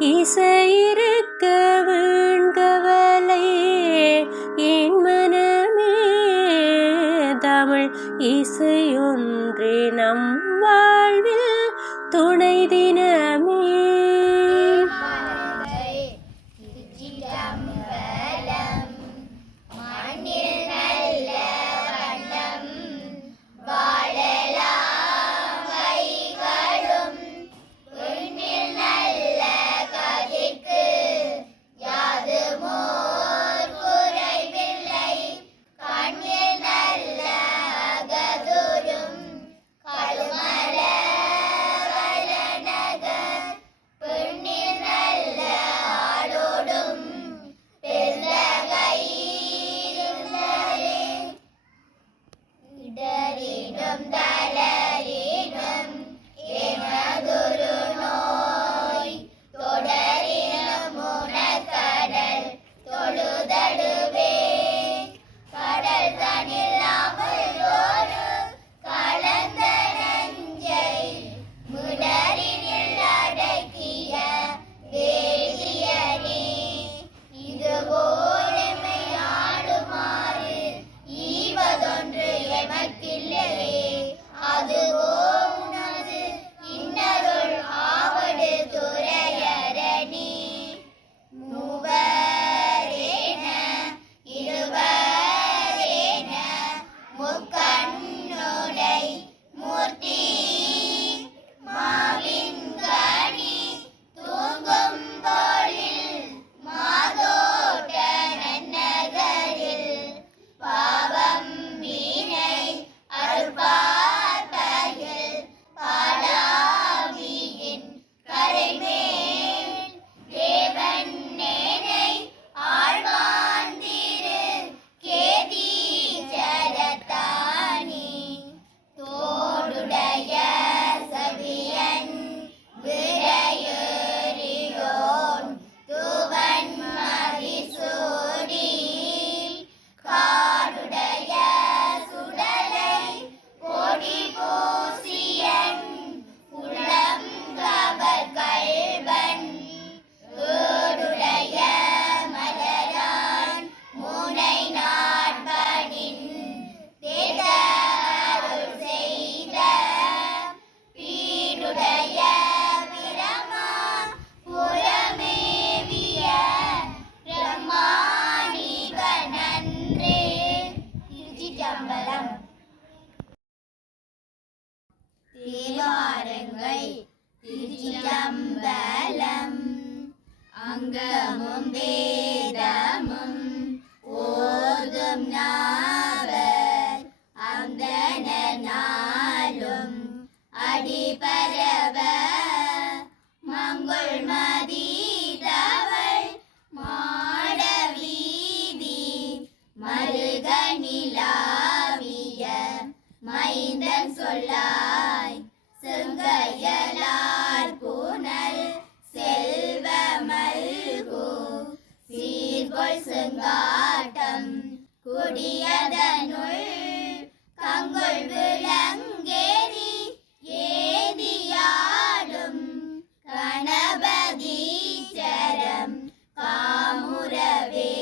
இசையிருக்க வீண்கவலை என் மனமே தமிழ் இசையொன்றே நம் வாழ்வில் துணை தினமே. தேவாரங்கள் திருச்சிற்றம்பலம். அங்கமும் வேதமும் ஓதும் நாவர் அந்தணர் நாளும் அடிபரவ மங்குள் மதிதவள் மாட வீதி மருகனிலாவிய மைந்தன் சொல்லாய் செங்கையலார் புனல் செல்வமல்கு சீர்கொள் செங்காட்டம் குடியதனுள் கங்குள் விளங்கேறி ஏதியாடும் கணபதீச்சரம் காமுரவே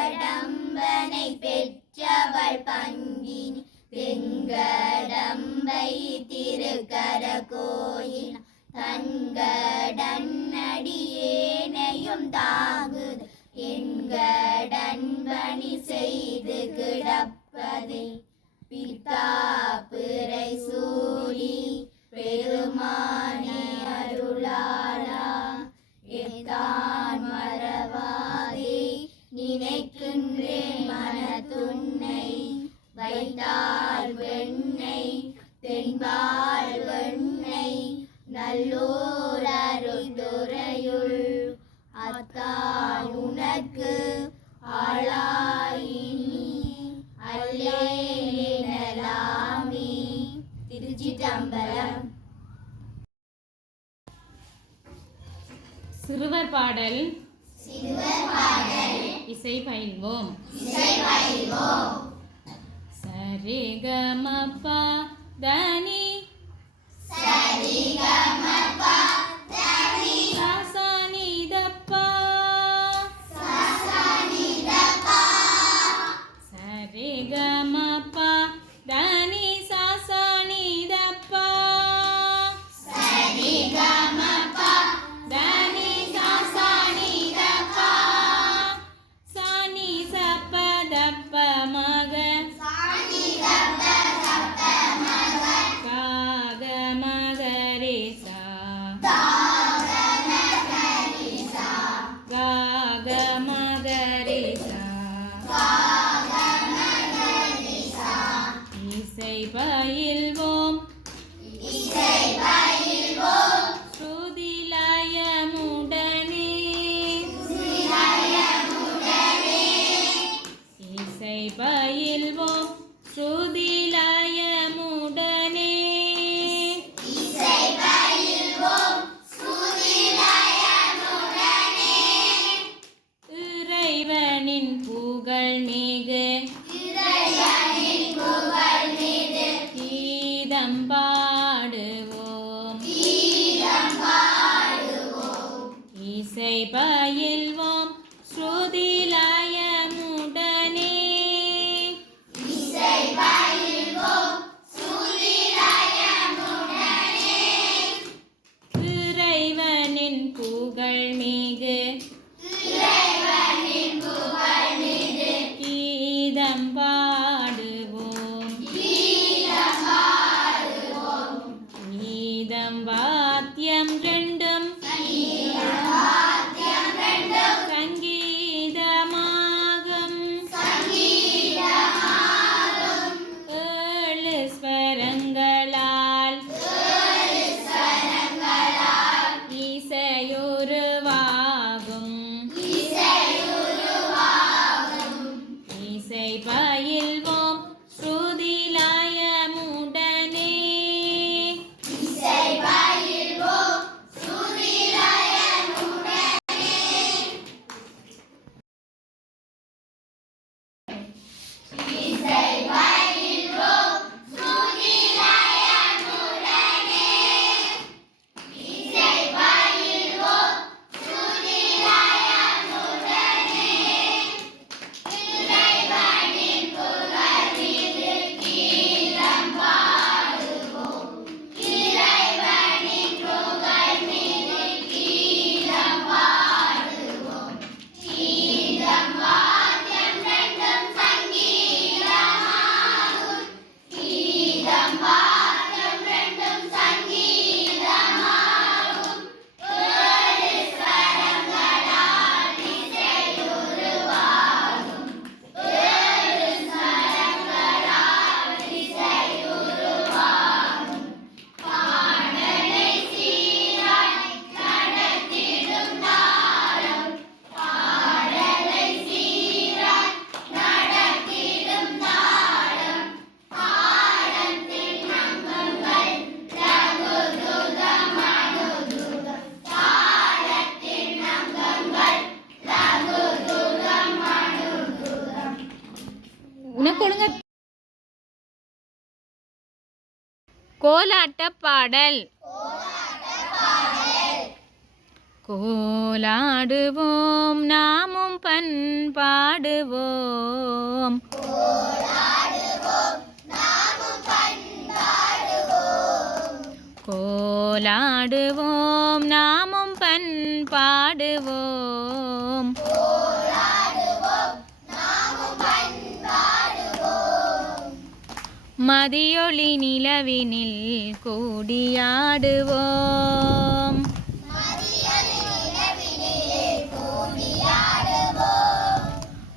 நங்கடம்பனை பெற்றவள் பங்கினி தெங்கடம்பை திருக்கர கோயில் தன்கடன்னடியேனையும் தாங்குது என்கடன்பணி செய்து கிடப்பதை பித்தா பிறை சூடி பெருமானே அருளாளா எத்தான் மறவாதே நினைக்கின்றேன் மனத்துன்னை வைத்தால் வெண்ணை தென்பால் வெண்ணை நல்லோர் அருள்துறையுள் அத்தால் உனக்கு ஆளாயினி அல்லேனலாமி. திருச்சிற்றம்பலம். சிறுவர் பாடல் இசை பயில்வோம். சரிகமப்பா தனி சரிகமப்பா பயில்வோம் ஸ்ருதி லயமுடனே. இறைவனின் புகழ் மிகு கீதம் பாடுவோம். கீதம் வாத்தியம் ரெண்டும் சங்கீதமாகும். ஏழு ஸ்வரங்களால் இசையுருவாகும். இசை பயில்வோம் ஸ்ருதி லயமுடனே. உனக்கு ஒழுங்க கோலாட்ட பாடல். கோலாடுவோம் நாமும் பண்பாடுவோம். கோலாடுவோம் நாமும் பண்பாடுவோம். மதியொளி நிலவினில் கூடியாடுவோம்.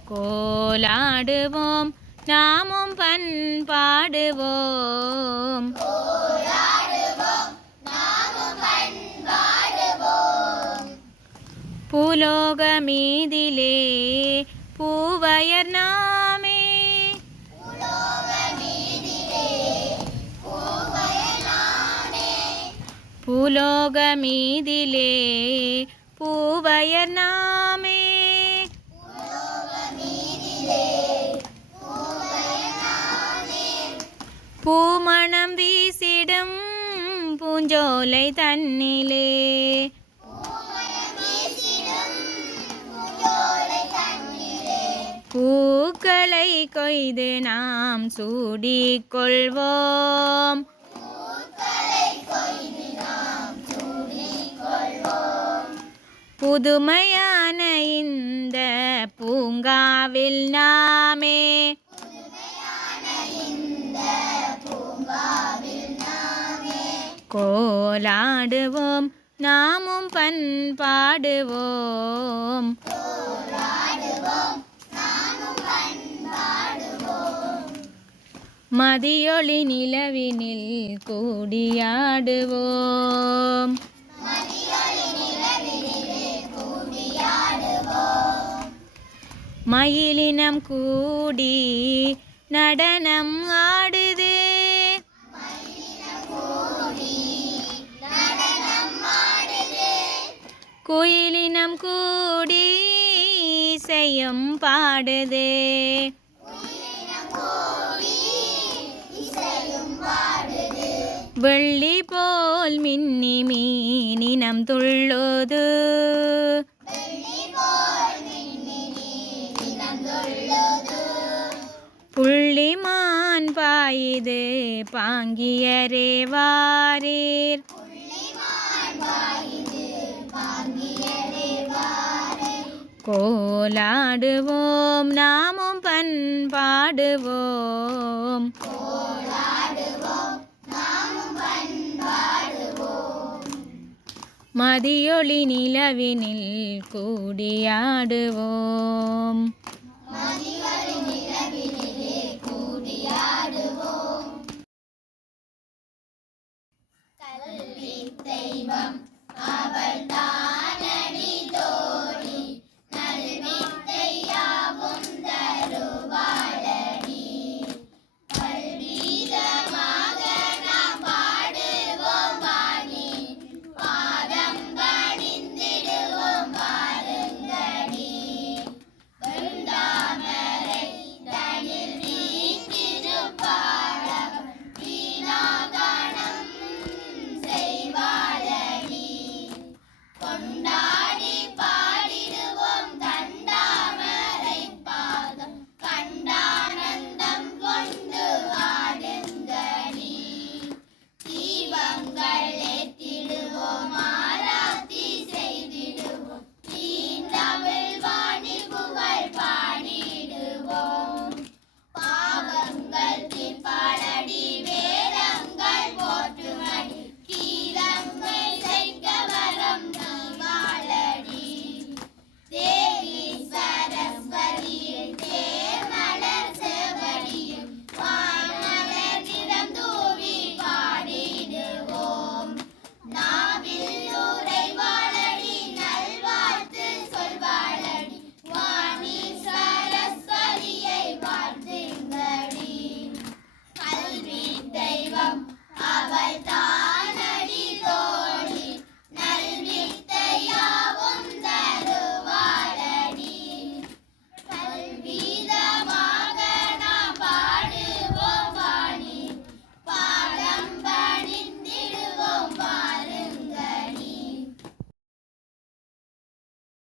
கோலாடுவோம் நாமும் பண்பாடுவோம். பூலோக மீதிலே பூவயர் நாமே. பூலோக மீதிலே பூவயர் நாமே. பூமணம் வீசிடும் பூஞ்சோலை தன்னிலே. பூக்களை கொய்து நாம் சூடிக்கொள்வோம். புதுமையான இந்த பூங்காவில் நாமே. கோலாடுவோம் நாமும் பண்பாடுவோம். மதியொளி நிலவினில் கூடியாடுவோம். மயிலினம் கூடி நடனம் ஆடுது. குயிலினம் கூடி இசையும் பாடுது. வெள்ளி போல் மின்னி மீனினம் துள்ளோது. வாயுது பாங்கியரே வாரீர் கோலாடுவோம் நாமும் பண்பாடுவோம் மதியொளி நிலவினில் கூடியாடுவோம்